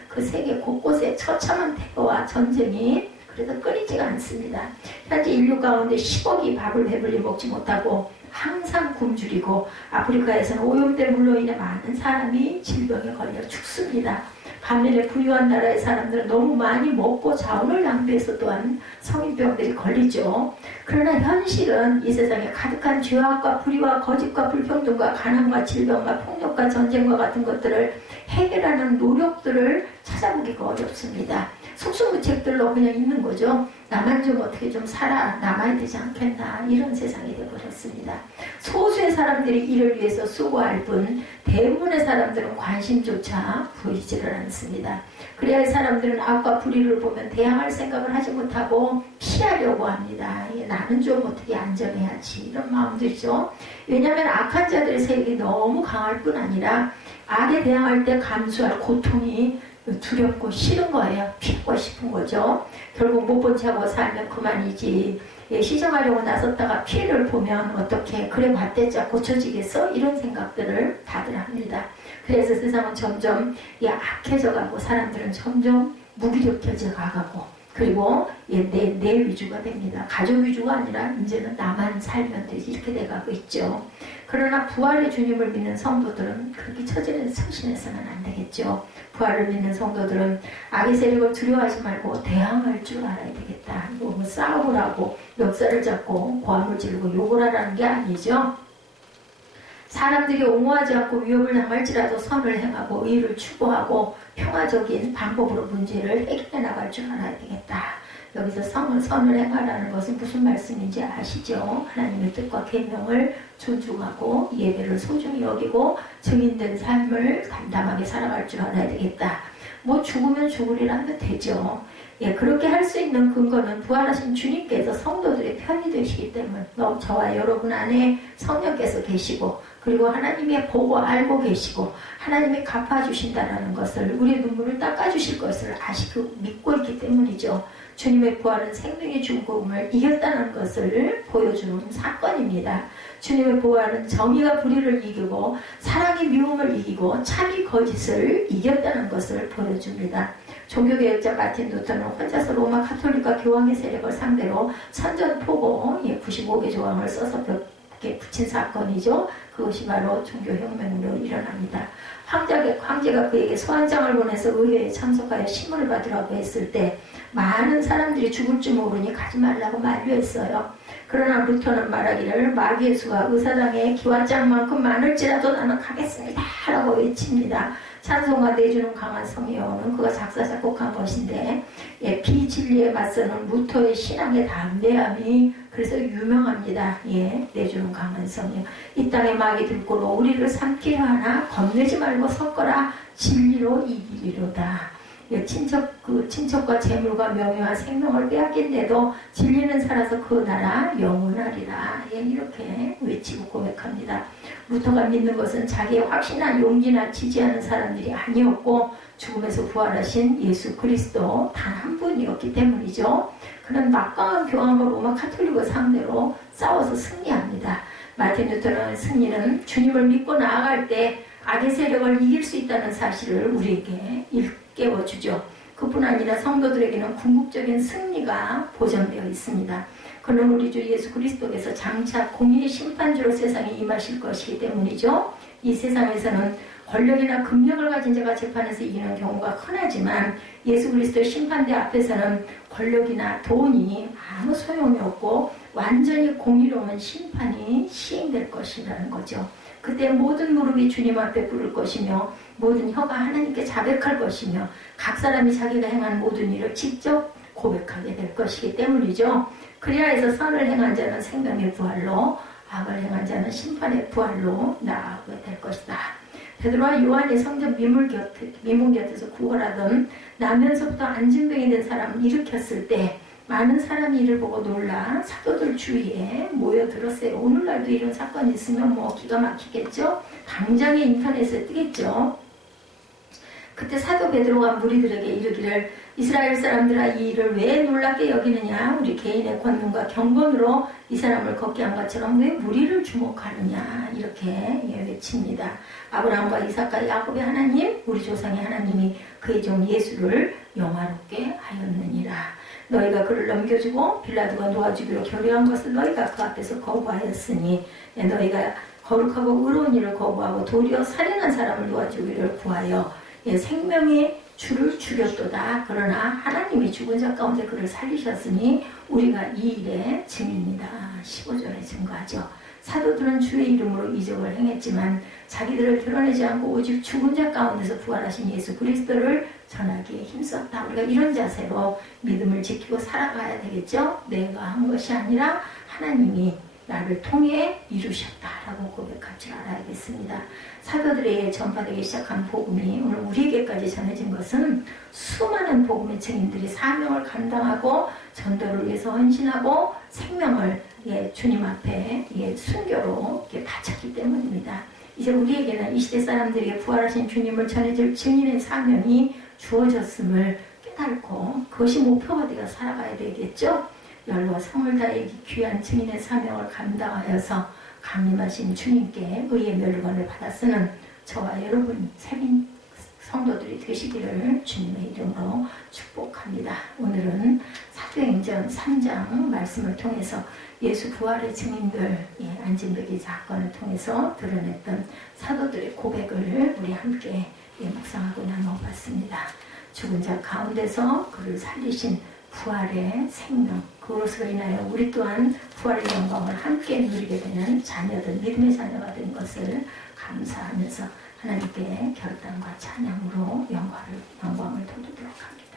그 세계 곳곳에 처참한 테러와 전쟁이 그래서 끊이지가 않습니다. 현재 인류 가운데 10억이 밥을 배불리 먹지 못하고 항상 굶주리고 아프리카에서는 오염된 물로 인해 많은 사람이 질병에 걸려 죽습니다. 반면에 부유한 나라의 사람들은 너무 많이 먹고 자원을 낭비해서 또한 성인병들이 걸리죠. 그러나 현실은 이 세상에 가득한 죄악과 불의와 거짓과 불평등과 가난과 질병과 폭력과 전쟁과 같은 것들을 해결하는 노력들을 찾아보기가 어렵습니다. 속수무책들로 그냥 있는 거죠. 나만 좀 어떻게 좀 남아야 되지 않겠나, 이런 세상이 되어버렸습니다. 소수의 사람들이 이를 위해서 수고할 뿐 대부분의 사람들은 관심조차 보이지를 않습니다. 그래야 이 사람들은 악과 불의를 보면 대항할 생각을 하지 못하고 피하려고 합니다. 나는 좀 어떻게 안전해야지, 이런 마음들이죠. 왜냐하면 악한 자들의 세력이 너무 강할 뿐 아니라 악에 대항할 때 감수할 고통이 두렵고 싫은 거예요. 피하고 싶은 거죠. 결국 못 본 채 하고 살면 그만이지. 시정하려고 나섰다가 피해를 보면 어떻게, 그래 봤대자 고쳐지겠어? 이런 생각들을 다들 합니다. 그래서 세상은 점점 악해져가고 사람들은 점점 무기력해져 가고, 그리고 내 위주가 됩니다. 가족 위주가 아니라 이제는 나만 살면 되지, 이렇게 돼가고 있죠. 그러나 부활의 주님을 믿는 성도들은 그렇게 처신해서는 안 되겠죠. 부활을 믿는 성도들은 악의 세력을 두려워하지 말고 대항할 줄 알아야 되겠다. 뭐 싸우라고 멱살을 잡고 고함을 지르고 욕을 하라는 게 아니죠. 사람들이 옹호하지 않고 위협을 당할지라도 선을 행하고 의를 추구하고 평화적인 방법으로 문제를 해결해 나갈 줄 알아야 되겠다. 여기서 선을 행하라는 것은 무슨 말씀인지 아시죠? 하나님의 뜻과 계명을 존중하고 예배를 소중히 여기고 증인된 삶을 담담하게 살아갈 줄 알아야 되겠다. 뭐 죽으면 죽으리라면 되죠. 그렇게 할 수 있는 근거는 부활하신 주님께서 성도들의 편이 되시기 때문에, 저와 여러분 안에 성령께서 계시고, 그리고 하나님의 보고 알고 계시고 하나님이 갚아주신다는 것을, 우리의 눈물을 닦아주실 것을 믿고 있기 때문이죠. 주님의 부활은 생명의 죽음을 이겼다는 것을 보여주는 사건입니다. 주님의 부활은 정의가 불의를 이기고 사랑이 미움을 이기고 참이 거짓을 이겼다는 것을 보여줍니다. 종교개혁자 마틴 루터는 혼자서 로마 가톨릭과 교황의 세력을 상대로 선전포고 95개 조항을 써서 벽에 붙인 사건이죠. 그것이 바로 종교혁명으로 일어납니다. 황제가 그에게 소환장을 보내서 의회에 참석하여 신문을 받으라고 했을 때 많은 사람들이 죽을 줄 모르니 가지 말라고 만류했어요. 그러나 루터는 말하기를 마귀의 수가 의사당의 기와장만큼 많을지라도 나는 가겠습니다 라고 외칩니다. 찬송가 내주는 강한 성의어는 그가 작사 작곡한 것인데, 비진리에 맞서는 루터의 신앙의 담대함이 그래서 유명합니다. 내주는 강한 성의어. 이 땅의 마귀 들고로 우리를 삼키려 하나 겁내지 말고 섰거라, 진리로 이기리로다. 친척과 재물과 명예와 생명을 빼앗긴데도 진리는 살아서 그 나라 영원하리라. 이렇게 외치고 고백합니다. 루터가 믿는 것은 자기의 확신한 용기나 지지하는 사람들이 아니었고 죽음에서 부활하신 예수 그리스도 단 한 분이었기 때문이죠. 그는 막강한 교황과 로마 가톨릭을 상대로 싸워서 승리합니다. 마틴 루터는 승리는 주님을 믿고 나아갈 때 악의 세력을 이길 수 있다는 사실을 우리에게 깨워주죠. 그뿐 아니라 성도들에게는 궁극적인 승리가 보장되어 있습니다. 그는 우리 주 예수 그리스도께서 장차 공의의 심판주로 세상에 임하실 것이기 때문이죠. 이 세상에서는 권력이나 금력을 가진 자가 재판에서 이기는 경우가 흔하지만 예수 그리스도의 심판대 앞에서는 권력이나 돈이 아무 소용이 없고 완전히 공의로운 심판이 시행될 것이라는 거죠. 그때 모든 무릎이 주님 앞에 꿇을 것이며 모든 혀가 하나님께 자백할 것이며 각 사람이 자기가 행한 모든 일을 직접 고백하게 될 것이기 때문이죠. 그리하여서 선을 행한 자는 생명의 부활로 악을 행한 자는 심판의 부활로 나아가게 될 것이다. 베드로와 요한이 성전 미문 곁에서 구걸하던 나면서부터 안진병이 된 사람을 일으켰을 때 많은 사람이 이를 보고 놀라 사도들 주위에 모여들었어요. 오늘날도 이런 사건이 있으면 뭐 기가 막히겠죠? 당장에 인터넷에 뜨겠죠? 그때 사도 베드로가 무리들에게 이르기를 이스라엘 사람들아 이 일을 왜 놀랍게 여기느냐? 우리 개인의 권능과 경건으로 이 사람을 걷게 한 것처럼 왜 무리를 주목하느냐? 이렇게 외칩니다. 아브라함과 이삭과 야곱의 하나님, 우리 조상의 하나님이 그의 종 예수를 영화롭게 하였느니라. 너희가 그를 넘겨주고 빌라도가 놓아주기로 결의한 것을 너희가 그 앞에서 거부하였으니 너희가 거룩하고 의로운 일을 거부하고 도리어 살인한 사람을 놓아주기를 구하여 생명의 주를 죽였도다. 그러나 하나님이 죽은 자 가운데 그를 살리셨으니 우리가 이 일의 증인이다. 15절에 증거하죠. 사도들은 주의 이름으로 이적을 행했지만 자기들을 드러내지 않고 오직 죽은 자 가운데서 부활하신 예수 그리스도를 전하기에 힘썼다. 우리가 이런 자세로 믿음을 지키고 살아가야 되겠죠. 내가 한 것이 아니라 하나님이 나를 통해 이루셨다라고 고백할 줄 알아야겠습니다. 사도들에게 전파되기 시작한 복음이 오늘 우리에게까지 전해진 것은 수많은 복음의 증인들이 사명을 감당하고 전도를 위해서 헌신하고 생명을 주님 앞에 순교로 바쳤기 때문입니다. 이제 우리에게는 이 시대 사람들에게 부활하신 주님을 전해줄 증인의 사명이 주어졌음을 깨닫고 그것이 목표가 되어 살아가야 되겠죠. 열과 성을 다해 귀한 증인의 사명을 감당하여서 강림하신 주님께 의의 면류관을 받아 쓰는 저와 여러분 세민 성도들이 되시기를 주님의 이름으로 축복합니다. 오늘은 사도행전 3장 말씀을 통해서 예수 부활의 증인들 안진뱅이 사건을 통해서 드러냈던 사도들의 고백을 우리 함께 묵상하고 나눠봤습니다. 죽은 자 가운데서 그를 살리신 부활의 생명, 그것으로 인하여 우리 또한 부활의 영광을 함께 누리게 되는 자녀들, 믿음의 자녀가 된 것을 감사하면서 하나님께 결단과 찬양으로 영광을 돌리도록 합니다.